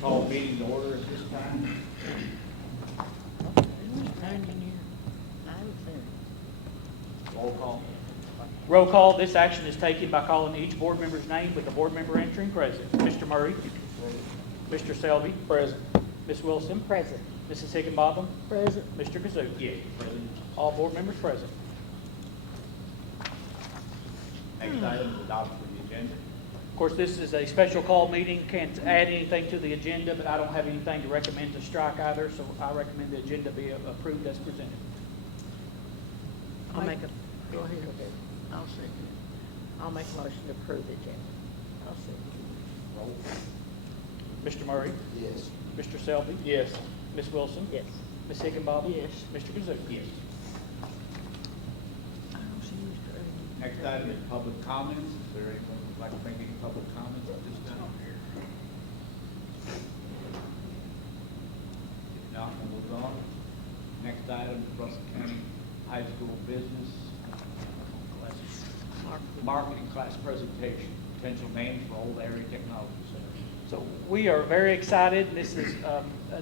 Call meeting to order at this time. Roll call. Roll call. This action is taken by calling each board member's name with the board member entering present. Mr. Murray. Mr. Selby. Present. Ms. Wilson. Present. Mrs. Higginbotham. Present. Mr. Kazoo. Yeah, present. All board members present. Next item is adoption of the agenda. Of course, this is a special call meeting. Can't add anything to the agenda, but I don't have anything to recommend to strike either, so I recommend the agenda be approved as presented. I'll make a, go ahead. I'll second it. I'll make a motion to approve the agenda. I'll second Roll. Mr. Murray. Yes. Mr. Selby. Yes. Ms. Wilson. it. Yes. Ms. Higginbotham. Yes. Mr. Kazoo. Yes. I don't see Mr. Eddie. Next item is public comments. Is there anyone who'd like to make any public comments at this time? If not, we'll move on. Next item is Russell County High School Business Marketing Class Presentation, potential names for Old Area Technology Center. So we are very excited. This is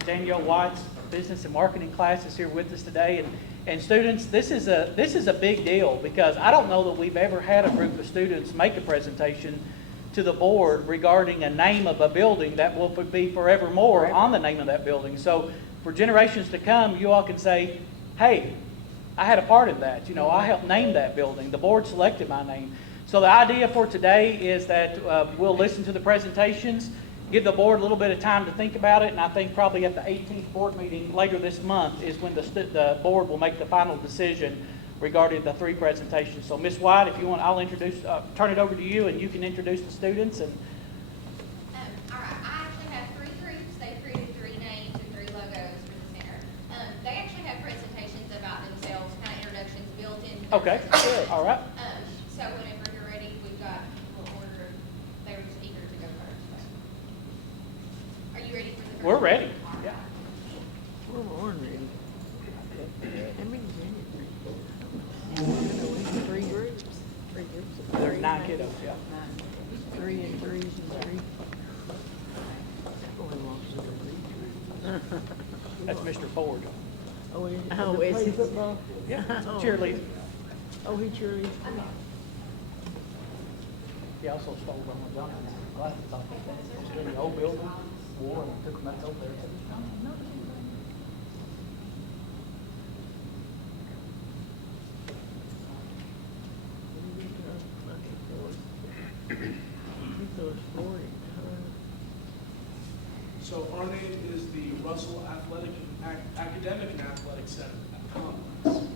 Danielle White's business and marketing class is here with us today. And students, this is a big deal because I don't know that we've ever had a group of students make a presentation to the board regarding a name of a building that will be forevermore on the name of that building. So for generations to come, you all can say, hey, I had a part in that. You know, I helped name that building. The board selected my name. So the idea for today is that we'll listen to the presentations, give the board a little bit of time to think about it, and I think probably at the 18th board meeting later this month is when the board will make the final decision regarding the three presentations. So Ms. White, if you want, I'll turn it over to you, and you can introduce the students. And All right, I actually have three groups. They created three names and three logos for the center. They actually have presentations about themselves, kind of introductions built in. okay, good, all right. So whenever you're ready, we've got a little order. They were just eager to go first. Are you ready for the first? We're ready. All Yeah. right. We're born ready. How many's in it? I know we have three groups. Three groups of There's three, 9 maybe. kiddos, yeah. 9. 3 and 3s and 3. Boy loves to read. That's Mr. Ford. Oh, is Oh, is he? football? Yeah, Oh. cheerleader. Oh, he cheerleads. He also stole one of John's glasses off in the old building, wore and took them out over there. He throws 40. So our name is the Russell Academic and Athletic Center at Complex.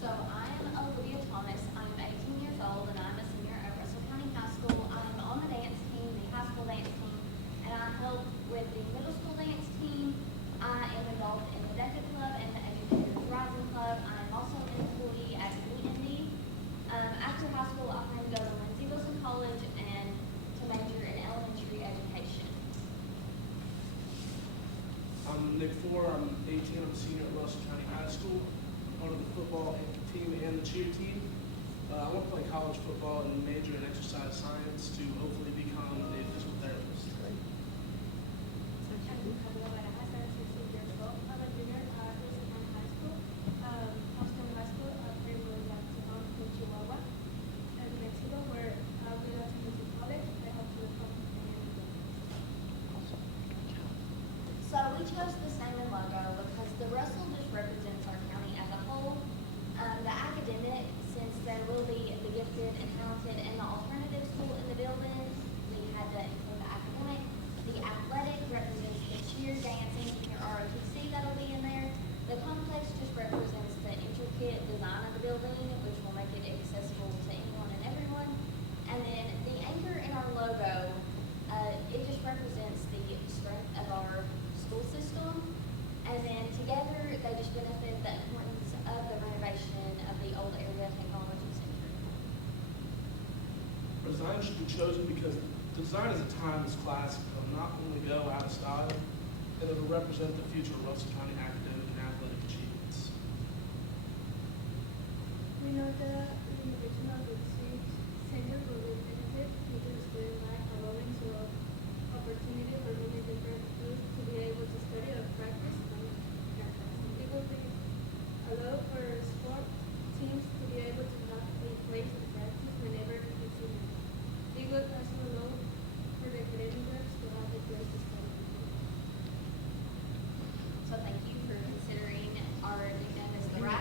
So I am Olivia Thomas. I'm 18 years old and I'm a senior at Russell County High School. I'm on the dance team, the high school dance team, and I help with the middle school dance team. I am involved in the DECA Club and the Educators Rising Club. I am also an employee at BND. After high school, I plan to go to Lindsey Wilson College and to major in elementary education. I'm Nick Ford. I'm 18. I'm a senior at Russell County High School. I'm part of the football team and the cheer team. I want to play college football and major in exercise science to hopefully become a physical therapist. So we chose this name and logo because the Russell just represents our county as a whole. The academic, since there will be the gifted and talented and the alternative school in the building, we had to include the academic. The athletic represents the cheer, dancing, and your ROTC that'll be in there. The complex just represents the intricate design of the building, which will make it accessible to anyone and everyone. And then the anchor in our logo, it just represents the strength of our school system design should be chosen because design is a timeless classic. It'll not only go out of style, and it'll represent the future of Russell County academic and athletic achievements. We know that the original Street Center will benefit future students like allowing to opportunity for many different groups to be able to study or practice on campus. It will be allow for sport teams to be able to have a place to practice whenever it's needed. It will also allow for the academic groups to have a place to study. So thank you for considering our nickname as the RAC.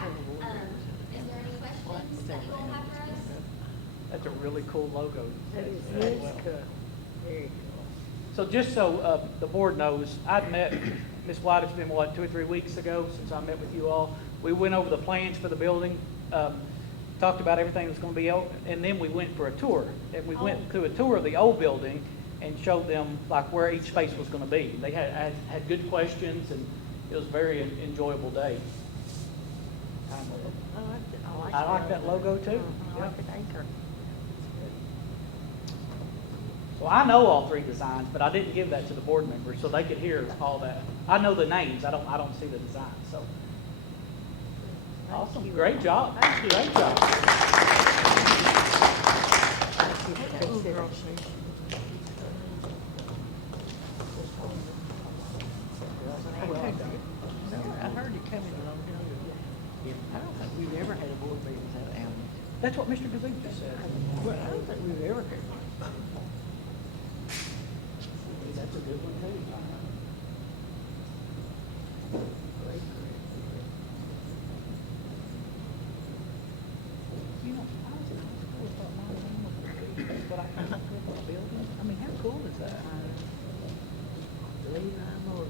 Is there any questions that you all have for us? That's a really cool logo. That is Very nice. well. Very cool. So just so the board knows, I'd met Ms. White, it's been what, 2 or 3 weeks ago since I met with you all. We went over the plans for the building, talked about everything that's going to be out, and then we went for a tour. And we went through a tour of the old building and showed them like where each space was going to be. They had good questions, and it was a very enjoyable day. I like that logo too. I like the anchor. Well, I know all 3 designs, but I didn't give that to the board members so they could hear all that. I know the names. I don't see the design. So awesome. Great job. Thank you. Great job. Thank you for considering. I heard it coming along here. I don't think we've ever had a board meeting without Alan. That's what Mr. Kazsuk just said. Well, I don't think we've ever had one. That's a good one too. Great. You know, I was in high school, I thought my name was Kazsuk, but I came up with a building. I mean, how cool is that? Believe I'm on.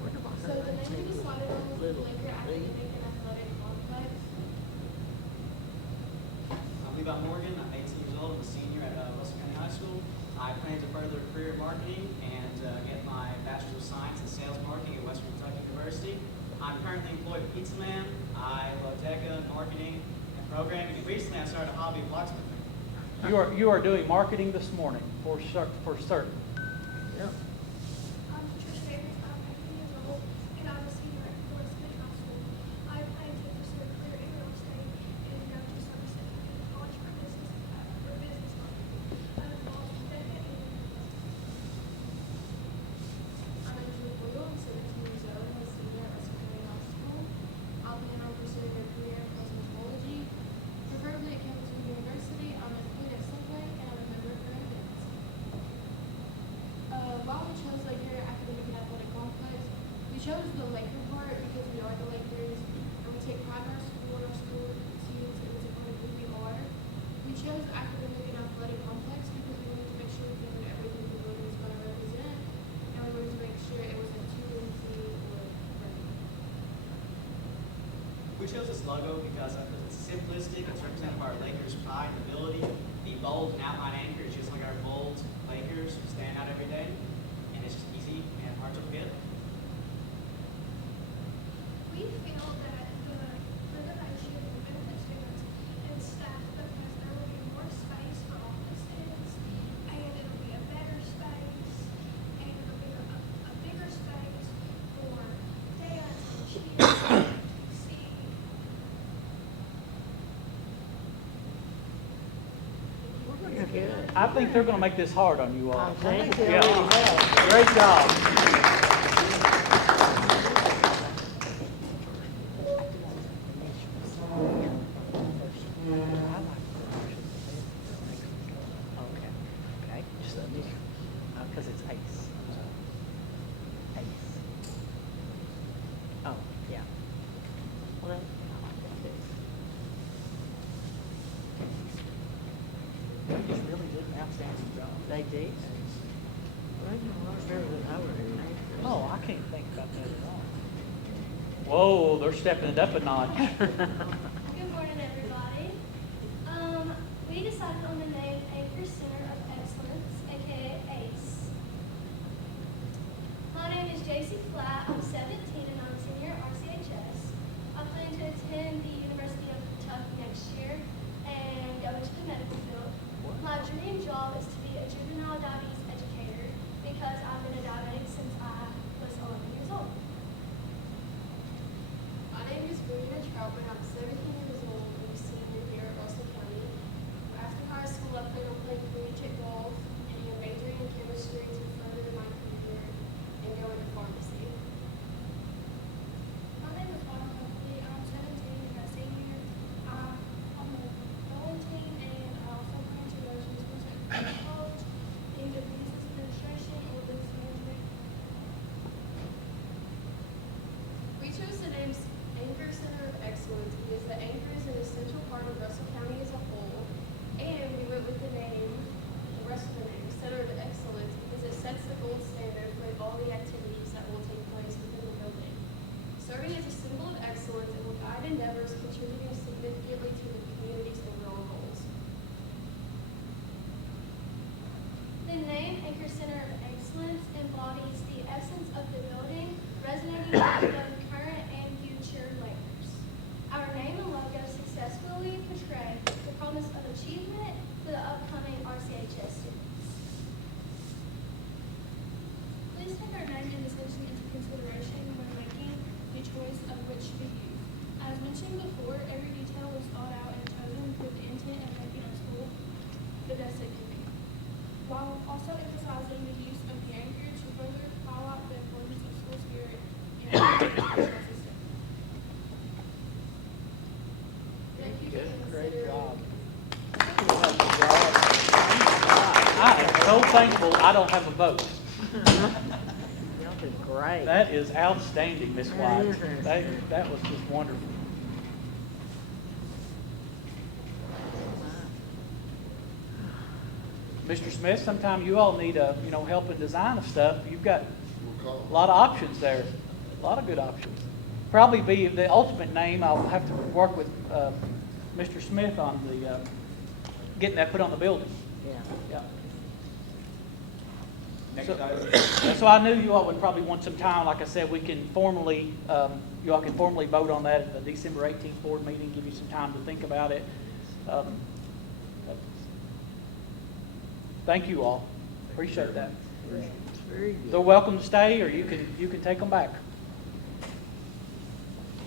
Where do I So the name we decided on was the Little Laker Academic and Athletic Complex. I'm Levi Morgan. I'm 18 years old. I'm a senior at Russell County High School. I plan to further a career in marketing and get my Bachelor of Science in Sales Marketing at Western Kentucky University. I'm currently employed at Pizza Man. I love DECA, marketing, and programming. And recently I started a hobby of blacksmithing. You are doing marketing this morning for certain. Yep. I'm Trish Favors. I'm 19 years old, and I'm a senior at Forest Smith High School. I plan to pursue a career in real estate and go to Somerset County College for business marketing. I'm involved in DECA and I'm Angela Boyle. I'm 17 years old. I'm a senior at Russell County High School. I plan on pursuing a career in cosmetology, preferably at Campbell University. I'm employed at Subway, and I'm a member of Grand Events. While we chose Laker Academic and Athletic Complex, we chose the Laker part because we are the Lakers, and we take pride in our school and our school teams, and it's a part of who we are. We chose Academic and Athletic Complex because we wanted to make sure we covered everything the building is going to represent, and we wanted to make sure it was a 2MC or friendly. We chose this logo because it's simplistic. It's representative of our Lakers' pride and ability. The bold and outline anchor is just like our bold Lakers who stand out every day. And it's just easy and hard to forget. We feel that the renovation will benefit students and staff because there will be more space for all the students, and it'll be a better space, and it'll be a bigger space for dance and cheer. See, We're gonna do good. I think they're going to make this hard on you all. I think they Yeah. already have. Great job. Okay, just a initial, because it's ACE. ACE. Oh, yeah. Well, I like that too. They just really did an outstanding job. They did. Well, you know, a lot better than I would have. Oh, I can't think about that at all. Whoa, they're stepping it up a notch. good morning, everybody. We decided on the name Anchor Center of Excellence, aka ACE. My name is JC Flatt. I'm 17 and I'm a senior at RCHS. I plan to attend the University of Kentucky next year and go to job is to be a juvenile diabetes educator because I've been a diabetic since I was 11 years old. My name is William Troutman. I'm 17 years old and a senior here at Russell County. After high school, I plan on playing collegiate golf and majoring in chemistry to further my career and go into pharmacy. My name is Autumn Humphrey. I'm 17 and a senior. I'm on the bowling team and I also plan to go to the Superintendent College in either business administration or business management. We chose the name Anchor Center of Excellence because the anchor is an essential part of Russell County as a whole, and we went with the rest of the name, Center of Excellence, because it sets the gold standard for all the activities that will take place within the building. Serving as a symbol of excellence, it will guide endeavors contributing significantly to the community's overall goals. The name Anchor Center of Excellence embodies the essence of the building, resonating with both current and future layers. Our name and logo successfully portray the promise of achievement for the upcoming RCHS students. Please take our name and distinction into consideration when making the choice of which to use. As mentioned before, every detail was thought out and chosen with the intent of making our school the best it can be, while also emphasizing the use of the anchor to further highlight the importance of school spirit and the educational system. Thank you for Great considering. job. I am so thankful I don't have a vote. Y'all did great. That is outstanding, Ms. White. That was just wonderful. Mr. Smith, sometime you all need help in design of stuff. You've got a lot of options there, a lot of good options. Probably be the ultimate name. I'll have to work with Mr. Smith on the getting that put on the building. Yeah. Yeah. Next So- item. So I knew you all would probably want some time. Like I said, we can formally, you all can formally vote on that at the December 18th board meeting, give you some time to think about it. Thank you all. Appreciate that. Very good. They're welcome to stay, or you can take them back.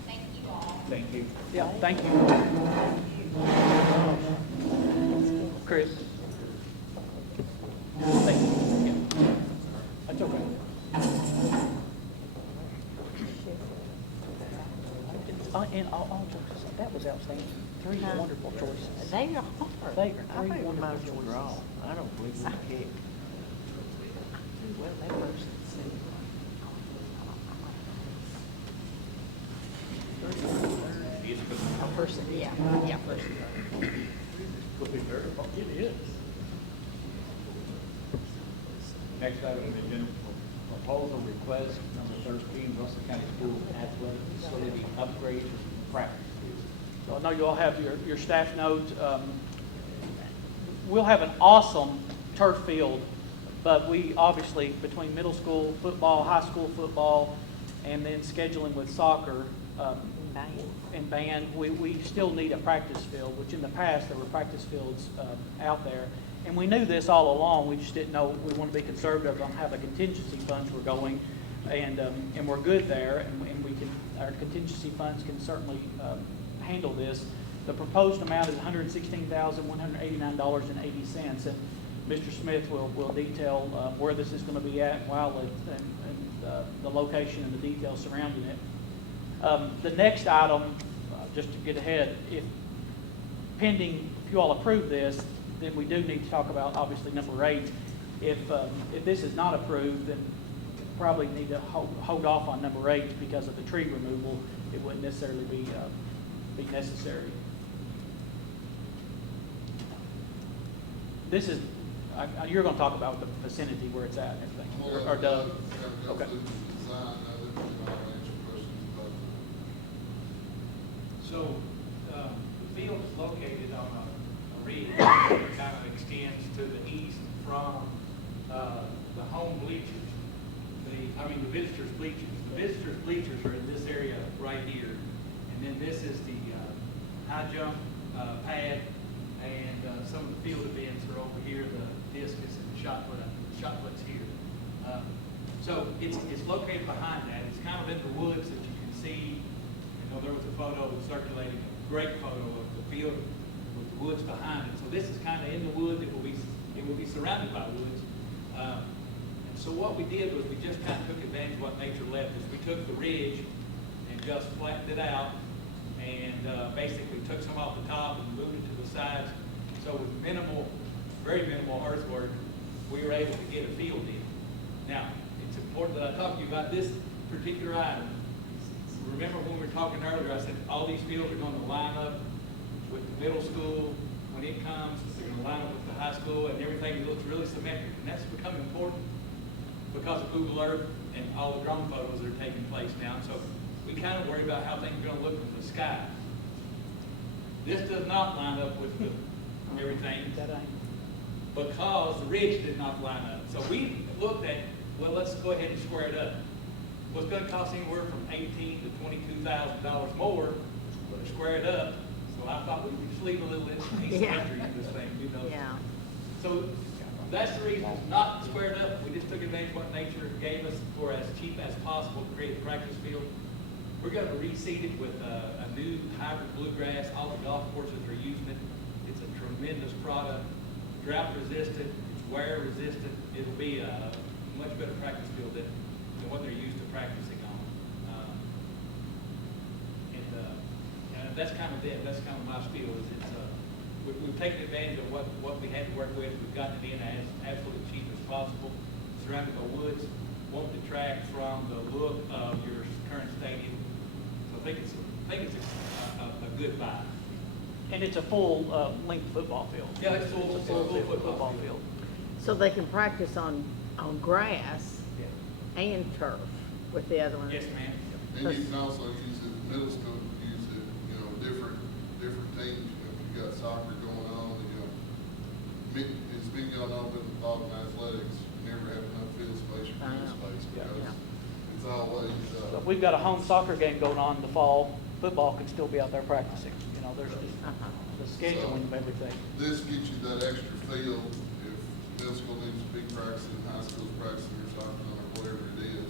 Thank you all. Thank you. Yeah, thank you. Chris. Thank you. Yeah. That's okay. And all jokes aside, that was outstanding. Three wonderful choices. They are. They are I three think we wonderful might as well choices. draw. I don't believe we pick. Well, that person said. Oh, first, yeah, first. It is. Next item on the agenda, proposal request number 13, Russell County School Athletic Facility Upgrades and Practice Field. So I know you all have your staff note. We'll have an awesome turf field, but we obviously, between middle school football, high school football, and then scheduling with soccer and band, we still need a practice field, which in the past there were practice fields out there. And we knew this all along, we just didn't know, we want to be conservative on how the contingency funds were going, and we're good there, and we can, our contingency funds can certainly handle this. The proposed amount is $116,189.80, and Mr. Smith will detail where this is going to be at, and the location and the details surrounding it. The next item, just to get ahead, if you all approve this, then we do need to talk about, obviously, number 8. If this is not approved, then probably need to hold off on number 8 because of the tree removal. It wouldn't necessarily be necessary. This is, you're going to talk about the vicinity where it's at and everything, or Doug? Okay. So, the field is located on a ridge that kind of extends to the east from the home bleachers. The visitors' bleachers. The visitors' bleachers are in this area right here. And then this is the high jump pad, and some of the field events are over here. The it's located behind that. It's kind of in the woods that you can see. You know, there was a photo circulating, a great photo of the field with the woods behind it. So this is kind of in the woods. It will be surrounded by woods. And so what we did was we just kind of took advantage of what nature left us. We took the ridge and just flattened it out and basically took some off the top and moved it to the sides. So with minimal, very minimal earthwork, we were able to get a field in. Now, it's important that I talk to you about this particular item. Remember when we were talking earlier, I said all these fields are going to line up with the middle school. When it comes, they're going to line up with the high school, and everything looks really symmetric. And that's become important because of Google Earth and all the drone photos that are taking place now. So we kind of worry about how things are going to look from the sky. This does not line up with everything because the ridge did not line up. So we looked at, well, let's go ahead and square it up. What's going to cost anywhere from $18,000 to $22,000 more to square it up. So I thought we would just leave a little asymmetry in this thing, you know. Yeah. So that's the reason it's not squared up. We just took advantage of what nature gave us for as cheap as possible to create a practice field. We're going to reseed it with a new hybrid bluegrass. All the golf courses are using it. It's a tremendous product, drought resistant, it's wear resistant. It'll be a much better practice field than what they're used to practicing on. And that's kind of it. That's kind of my spiel. Is we've taken advantage of what we had to work with. We've gotten it in as absolutely cheap as possible. Surrounded by woods, won't detract from the look of your current stadium. So I think it's a good buy. And it's a full length football field. Yeah, it's full Football field. So they can practice on grass Yeah. and turf with the other one? Yes, ma'am. And you can also use it, middle school can use it, you know, different teams. You know, if you got soccer going on, you know, it's been going on with the ball and athletics, you never have enough field space or field space because it's always, So if we've got a home soccer game going on in the fall, football can still be out there practicing. You know, there's just the scheduling of everything. this gets you that extra field. If middle school needs to be practicing, high school's practicing or soccer or whatever it is,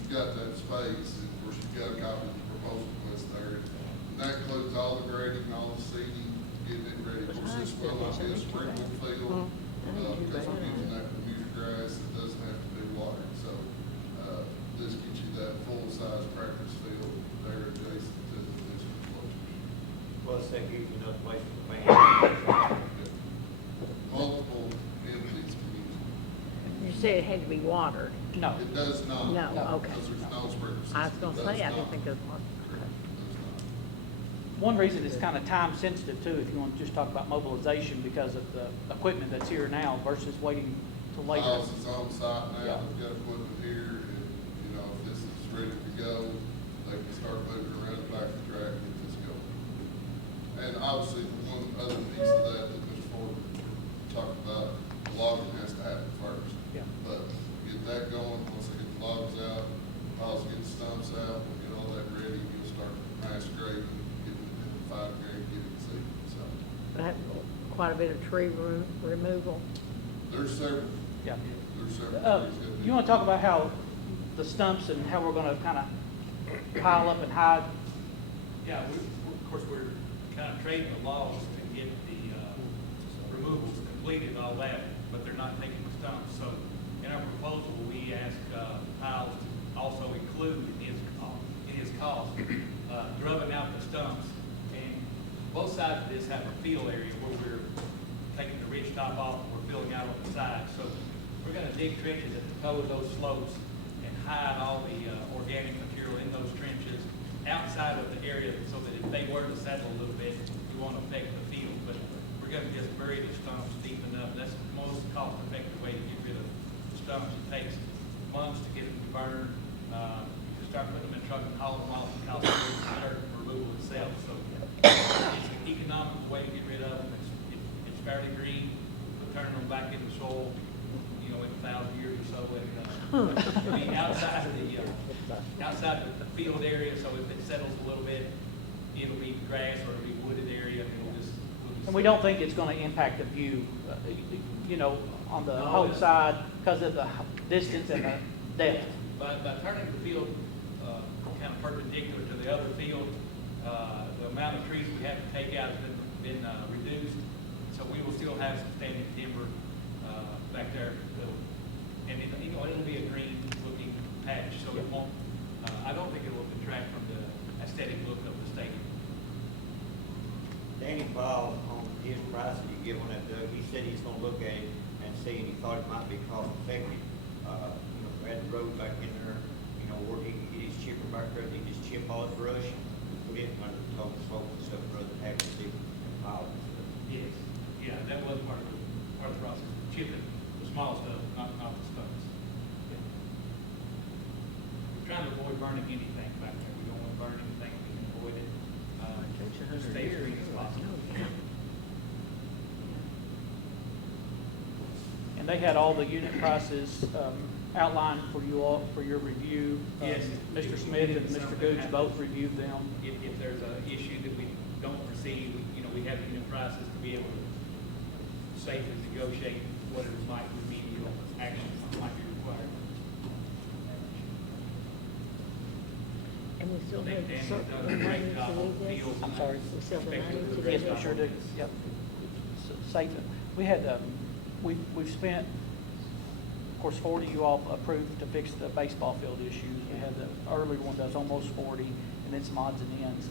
you've got that space. And of course, you've got a copy of the proposal list there. And that includes all the grading, all the seeding, getting it ready. Of course, this will not be a sprinkler field because we're using that Bermuda grass. It doesn't have to be watered. So this gets you that full-size practice field there adjacent to the district closures. Plus, that gives you enough place for the fans. Multiple entities can use it. You said it had to be watered. No. It does not. No, okay. Because there's no sprinkler system. I was gonna It say, does I didn't not. think it was watered. Correct. It does not. One reason it's kind of time sensitive too, if you want to just talk about mobilization because of the equipment that's here now versus waiting till later. House is on site now, Yeah. they've got equipment here, and, you know, if this is ready to go, they can start moving around the back of the track and get this going. And obviously, one other piece of that Mr. Ford talked about, the logging has to happen first. Yeah. But get that going, once they get the logs out, piles get the stumps out, we'll get all that ready, you'll start mass grading, getting it in the 5 grade, getting it seeded, so. But quite a bit of tree removal. There's several, Yeah. there's several. trees that You want to talk about how the stumps and how we're going to kind of pile up and hide? Yeah, of course, we're kind of trading the logs to get the removals completed, all that, but they're not taking the stumps. So in our proposal, we asked Piles to also include in his cost, grubbing out the stumps. And both sides of this have a fill area where we're taking the ridge top off and we're filling out on the sides. So we're going to dig trenches at the toe of those slopes and hide all the organic material in those trenches outside of the area so that if they were to settle a little bit, we won't affect the field. But we're going to just bury the stumps deep enough. That's the most cost-effective way to get rid of the stumps. It takes months to get them to burn. You start putting them in truck and haul them off, it costs the dirt removal itself. So it's an economical way to get rid of them. It's fairly green. We're turning them back into soil, you know, in 1,000 years or so. And it'll be outside of the field area. So if it settles a little bit, it'll be grass or it'll be wooded area, and we'll just. And we don't think it's going to impact the view, you know, on the No, home it's- side because of the distance and the depth. by turning the field kind of perpendicular to the other field, the amount of trees we have to take out has been reduced. So we will still have some standing timber back there. And it'll be a green looking patch, so it won't, I don't think it will detract from the aesthetic look of the stadium. Danny Ball, on his price that he gave on that, Doug, he said he's gonna look at it and see, and he thought it might be cost effective. Add the road back in there, where he can get his chipper back there, he just chip all his brush, put it under the total slope and stuff, rather than having to dig and pile and stuff. Yes. Yeah, that was part of the process, chipping the small stuff, not the stumps. We're trying to avoid burning anything back there. We don't want to burn anything, we can avoid it. Stay as green as possible. And they had all the unit prices outlined for you all, for your review. Yes. Mr. Smith and Mr. Gooch both reviewed them. If there's an issue that we don't foresee, we have the unit prices to be able to safely negotiate what it might remedial action might be required. And we still I think have Danny's certain done a great money to job on do this. fields. I'm sorry. We still have the money to do Yes, this. we sure do. Yep. Safe. We had, we've spent, of course, 40 you all approved to fix the baseball field issues. We had the earlier one that's almost 40, and then some odds and ends.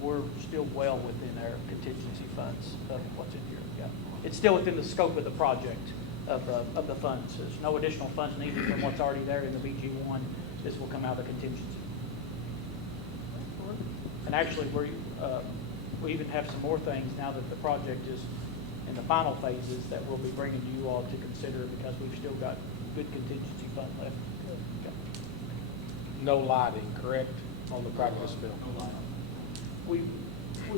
We're still well within our contingency funds of what's in here. Yeah. It's still within the scope of the project of the funds. There's no additional funds needed from what's already there in the BG1. This will come out of contingency. And actually, we even have some more things now that the project is in the final phases that we'll be bringing to you all to consider, because we've still got good contingency fund left. Okay. No lighting, correct, on the practice field? No light.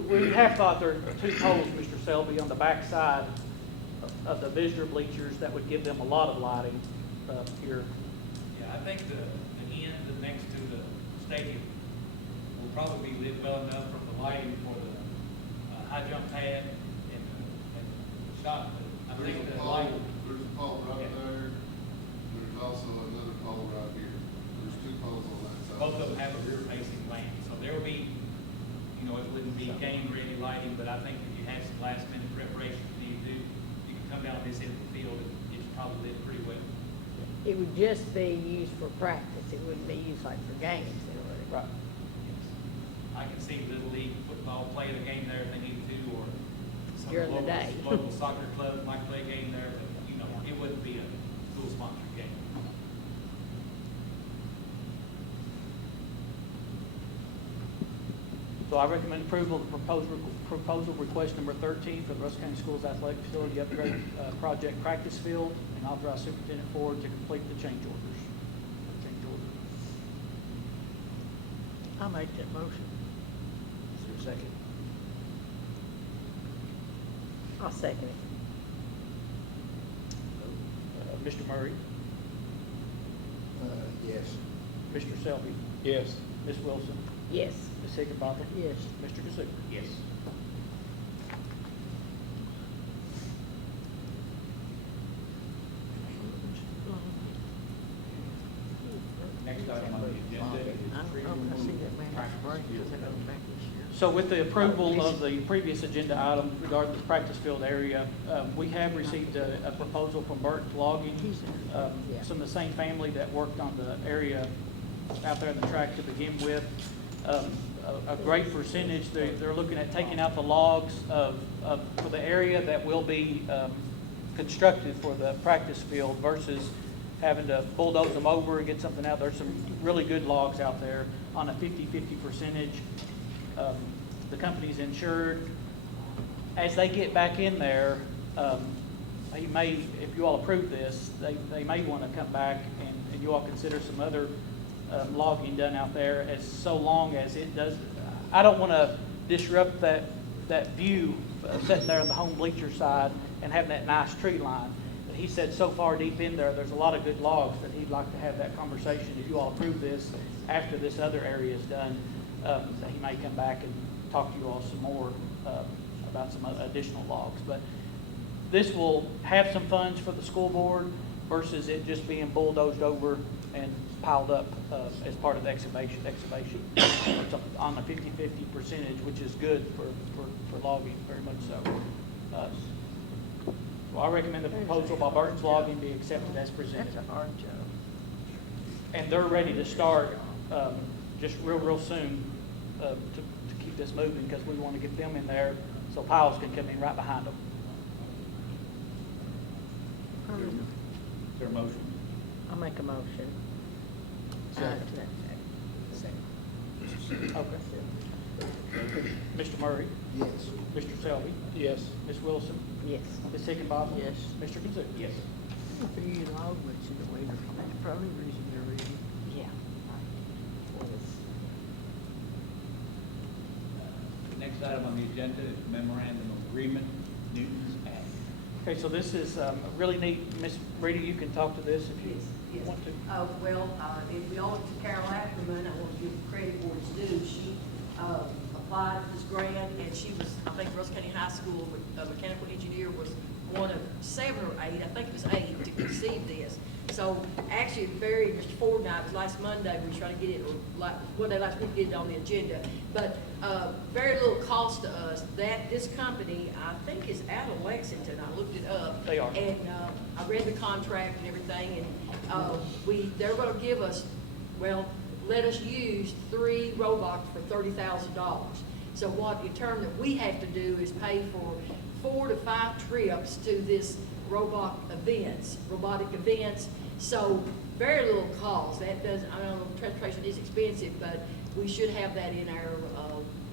We have thought there are 2 poles, Mr. Selby, on the back side of the visitor bleachers that would give them a lot of lighting here. Yeah, I think the end next to the stadium will probably be lit well enough from the lighting for the high jump pad and the shot. I There's think a the pole, light. there's a pole right Yeah. there, there's also another pole right here, there's 2 poles on that side. Both of them have a rear facing lamp, so there will be, it wouldn't be game ready lighting, but I think if you have some last minute preparation you need to do, you can come down this end of the field and it's probably lit pretty well. It would just be used for practice. It wouldn't be used like for games, would it? Right. I can see Little League football playing a game there if they need to, or some During the day. local soccer club might play a game there, but, it wouldn't be a school sponsored game. So I recommend approval of the proposal request number 13 for the Russell County Schools Athletic Facility Upgrade Project Practice Field, and authorize Superintendent Ford to complete the change orders. I'll make that motion. Is there a second? I'll second it. Mr. Murray, Yes. Mr. Selby, Yes. Ms. Wilson, Yes. Ms. Higginbotham, Yes. Mr. Kazoo. Yes. Next item on the agenda is I see that man has a break because they're going back this year. So with the approval of the previous agenda item regarding the practice field area, we have received a proposal from Burton's Logging, some of the same family that worked on the area out there in the track to begin with. A great percentage, they're looking at taking out the logs for the area that will be constructed for the practice field versus having to bulldoze them over and get something out. There's some really good logs out there on a 50-50 percentage. The company's insured. As they get back in there, they may, if you all approve this, they may want to come back and you all consider some other logging done out there, as so long as it does. I don't want to disrupt that view sitting there on the home bleacher side and having that nice tree line. But he said so far deep in there's a lot of good logs that he'd like to have that conversation. If you all approve this after this other area is done, that he may come back and talk to you all some more about some additional logs. But this will have some funds for the school board versus it just being bulldozed over and piled up as part of the excavation. It's on a 50-50 percentage, which is good for logging, very much so. Well, I recommend the proposal by Burton's Logging be accepted as presented. That's a hard job. And they're ready to start just real soon to keep this moving, because we want to get them in there so piles can come in right behind them. Is there a motion? I'll make a motion. Okay. Mr. Murray? Yes. Mr. Selby? Yes. Ms. Wilson? Yes. Ms. Higginbotham? Yes. Mr. Kazook? Yes. For you log books in the way they're coming, probably the reason they're reading. Yeah. The next item on the agenda is memorandum of agreement, Newton's Act. Okay, so this is really neat. Ms. Rita, you can talk to this if you Yes. want to. If we owe it to Carol Ackerman, I want to give credit where it's due. She applied for this grant, and she was, I think, Russell County High School mechanical engineer was one of 7 or 8, I think it was 8, to receive this. So actually, Mr. Ford and I, it was last Monday, we tried to get it, or one day last week, get it on the agenda. But very little cost to us. This company, I think, is out of Lexington. I looked it up. They are. And I read the contract and everything, and they're going to give us, let us use 3 robots for $30,000. So what in turn that we have to do is pay for 4 to 5 trips to this robotic events. So very little cost. That doesn't, I don't know, transportation is expensive, but we should have that in our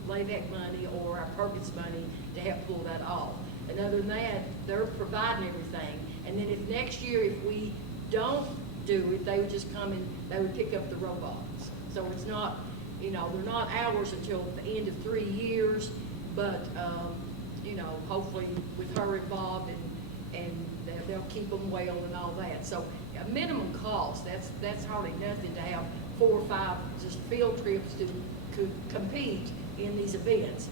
LAVEC money or our Perkins money to help pull that off. And other than that, they're providing everything. And then if next year, if we don't do it, they would just come and they would pick up the robots. So it's not, they're not ours until the end of 3 years, but, hopefully with her involved and they'll keep them well and all that. So a minimum cost, that's hardly nothing to have 4 or 5 just field trips to compete in these events.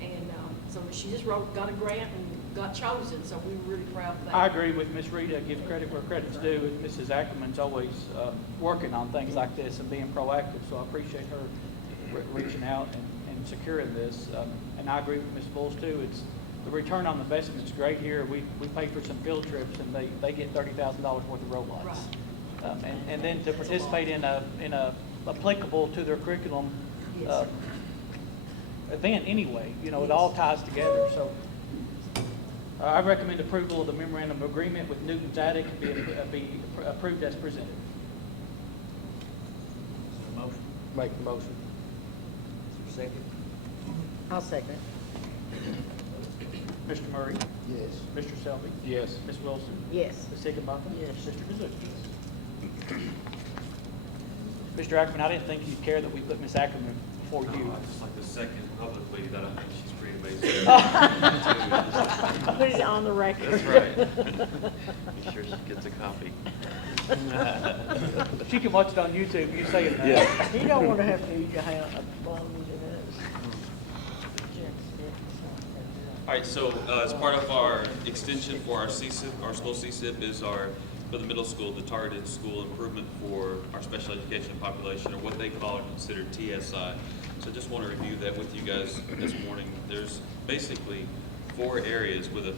And so she just got a grant and got chosen, so we were really proud of that. I agree with Ms. Rita, give credit where credit's due, and Mrs. Ackerman's always working on things like this and being proactive, so I appreciate her reaching out and securing this. And I agree with Ms. Bulls too. It's the return on investment's great here. We pay for some field trips and they get $30,000 worth of robots. Right. And then to participate in a applicable to their curriculum Yes. event anyway, it all ties together. So I recommend approval of the memorandum of agreement with Newton's Attic be approved as presented. Is there a motion? Make the motion. Is there a second? I'll second. Mr. Murray? Yes. Mr. Selby? Yes. Ms. Wilson? Yes. Ms. Higginbotham? Yes. Mr. Kazook? Mr. Ackerman, I didn't think you'd care that we put Ms. Ackerman before you. No, I just like to second publicly that I think she's pretty amazing. Put it on the record. That's right. Be sure she gets a copy. She can watch it on YouTube, you saying that. Yeah. You don't want to have to eat your hand as long as it is. All right, so as part of our extension for our CSIP, our school CSIP is for the middle school, the targeted school improvement for our special education population, or what they call and consider TSI. So I just want to review that with you guys this morning. There's basically 4 areas with a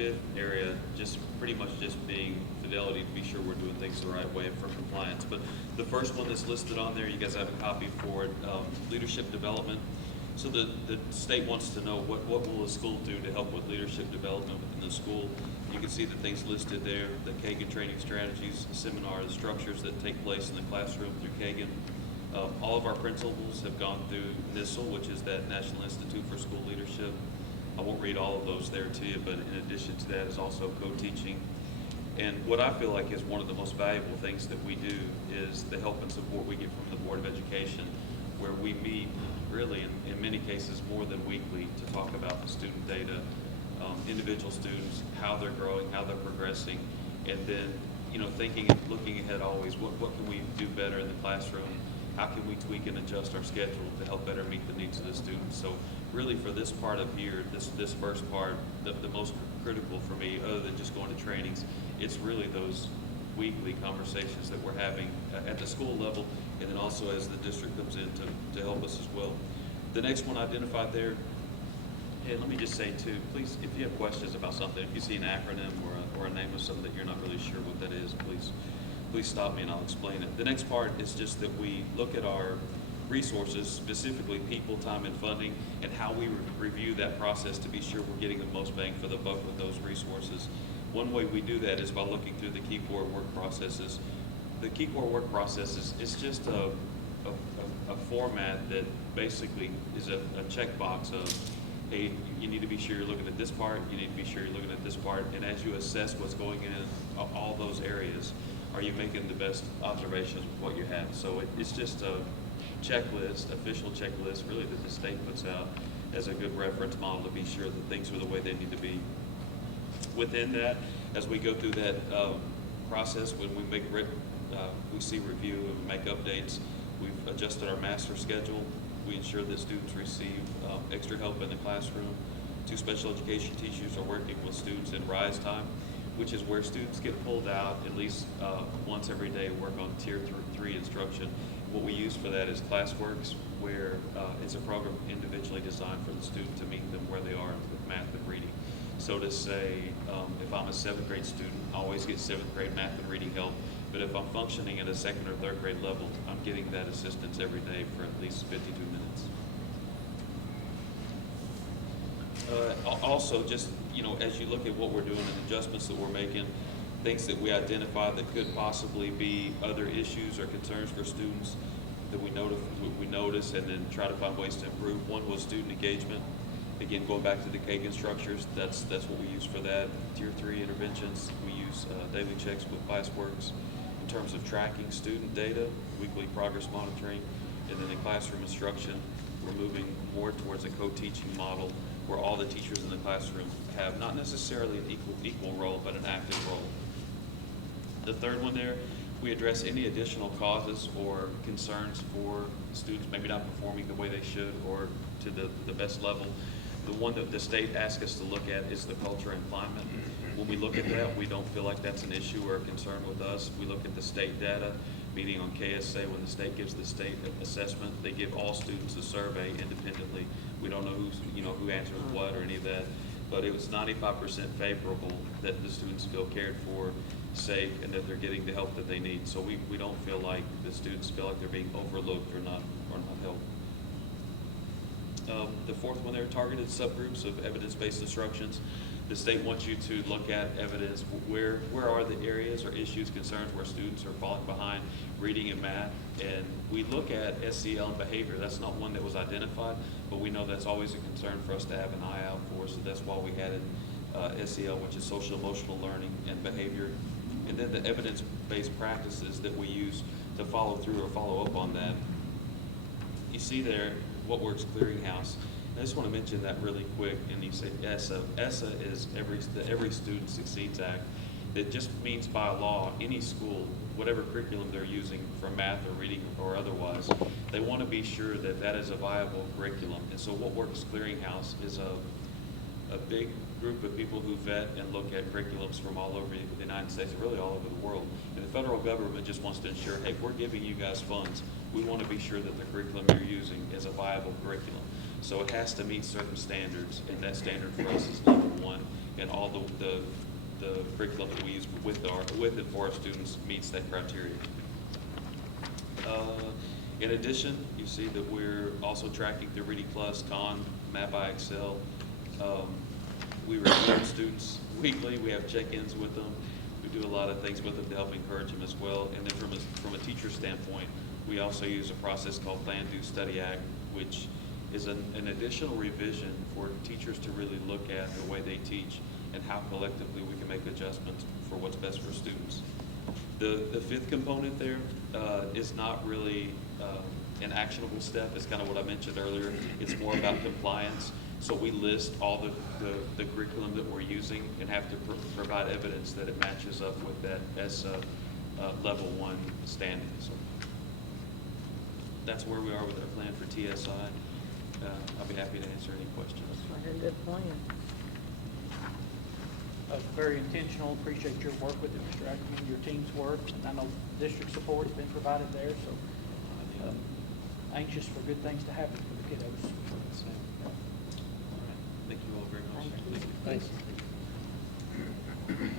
5th area just pretty much just being fidelity to be sure we're doing things the right way for compliance. But the first one that's listed on there, you guys have a copy for it, leadership development. So the state wants to know what will the school do to help with leadership development within the school. You can see the things listed there, the Kagan training strategies, the seminar, the structures that take place in the classroom through Kagan. All of our principals have gone through NISL, which is that National Institute for School Leadership. I won't read all of those there to you, but in addition to that is also co-teaching. And what I feel like is one of the most valuable things that we do is the help and support we get from the Board of Education, where we meet really in many cases more than weekly to talk about the student data, individual students, how they're growing, how they're progressing, and then thinking and looking ahead always, what can we do better in the classroom? How can we tweak and adjust our schedule to help better meet the needs of the students? So really for this part of here, this first part, the most critical for me, other than just going to trainings, it's really those weekly conversations that we're having at the school level, and then also as the district comes in to help us as well. The next one identified there, and let me just say too, please, if you have questions about something, if you see an acronym or a name of something that you're not really sure what that is, please stop me and I'll explain it. The next part is just that we look at our resources, specifically people, time, and funding, and how we review that process to be sure we're getting the most bang for the buck with those resources. One way we do that is by looking through the key core work processes. The key core work processes is just a format that basically is a checkbox of, hey, you need to be sure you're looking at this part, you need to be sure you're looking at this part, and as you assess what's going in all those areas, are you making the best observations with what you have? So it's just a checklist, official checklist, really, that the state puts out as a good reference model to be sure that things are the way they need to be. Within that, as we go through that process, when we we see review and make updates, we've adjusted our master schedule. We ensure that students receive extra help in the classroom. 2 special education teachers are working with students in Rise Time, which is where students get pulled out at least once every day, work on Tier 3 instruction. What we use for that is ClassWorks, where it's a program individually designed for the student to meet them where they are with math and reading. So to say, if I'm a 7th grade student, I always get 7th grade math and reading help. But if I'm functioning at a 2nd or 3rd grade level, I'm getting that assistance every day for at least 52 minutes. Also, just, as you look at what we're doing and adjustments that we're making, things that we identify that could possibly be other issues or concerns for students that we notice and then try to find ways to improve. One was student engagement. Again, going back to the Kagan structures, that's what we use for that. Tier 3 interventions, we use daily checks with ClassWorks. In terms of tracking student data, weekly progress monitoring, and then in classroom instruction, we're moving more towards a co-teaching model where all the teachers in the classroom have not necessarily an equal role, but an active role. The third one there, we address any additional causes or concerns for students maybe not performing the way they should or to the best level. The one that the state asks us to look at is the culture and climate. When we look at that, we don't feel like that's an issue or a concern with us. We look at the state data, meaning on KSA, when the state gives the state assessment, they give all students a survey independently. We don't know who answers what or any of that, but it was 95% favorable that the students feel cared for, safe, and that they're getting the help that they need. So we don't feel like the students feel like they're being overlooked or not helped. The fourth one there, targeted subgroups of evidence-based instructions. The state wants you to look at evidence. Where are the areas or issues, concerns where students are falling behind reading and math? And we look at SEL and behavior. That's not one that was identified, but we know that's always a concern for us to have an eye out for. So that's why we added SEL, which is social emotional learning and behavior. And then the evidence-based practices that we use to follow through or follow up on that. You see there, What Works Clearinghouse. I just want to mention that really quick. And you say ESSA. ESSA is the Every Student Succeeds Act. That just means by law, any school, whatever curriculum they're using for math or reading or otherwise, they want to be sure that that is a viable curriculum. And so What Works Clearinghouse is a big group of people who vet and look at curriculums from all over the United States and really all over the world. And the federal government just wants to ensure, hey, if we're giving you guys funds, we want to be sure that the curriculum you're using is a viable curriculum. So it has to meet certain standards, and that standard for us is number one, and all the curriculum that we use with and for our students meets that criteria. In addition, you see that we're also tracking the Reading Plus, Con, Map by Excel. We review students weekly. We have check-ins with them. We do a lot of things with them to help encourage them as well. And then from a teacher standpoint, we also use a process called Plan, Do, Study, Act, which is an additional revision for teachers to really look at the way they teach and how collectively we can make adjustments for what's best for students. The fifth component there is not really an actionable step. It's kind of what I mentioned earlier. It's more about compliance. So we list all the curriculum that we're using and have to provide evidence that it matches up with that as level 1 standing. So that's where we are with our plan for TSI. I'll be happy to answer any questions. That's like a good plan. very intentional. Appreciate your work with it, Mr. Ackerman, your team's work. And I know district support has been provided there, so anxious for good things to happen for the kiddos. Thank you all very much. Thanks.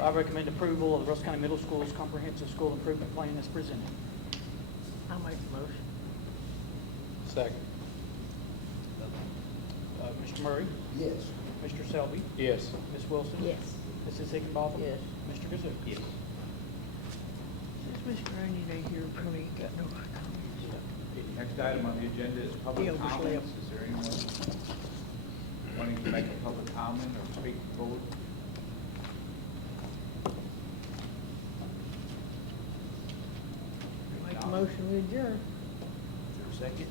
I recommend approval of the Russell County Middle School's comprehensive school improvement plan as presented. I'll make the motion. Second. Mr. Murray? Yes. Mr. Selby? Yes. Ms. Wilson? Yes. Mrs. Higginbotham? Yes. Mr. Kazook? Yes. Since Mr. Rooney ain't here, probably ain't got no comments. Next item on the agenda is He public overslept. comments. Is there anyone wanting to make a public comment or speak forward? Make a motion, we adjourn. Is there a second?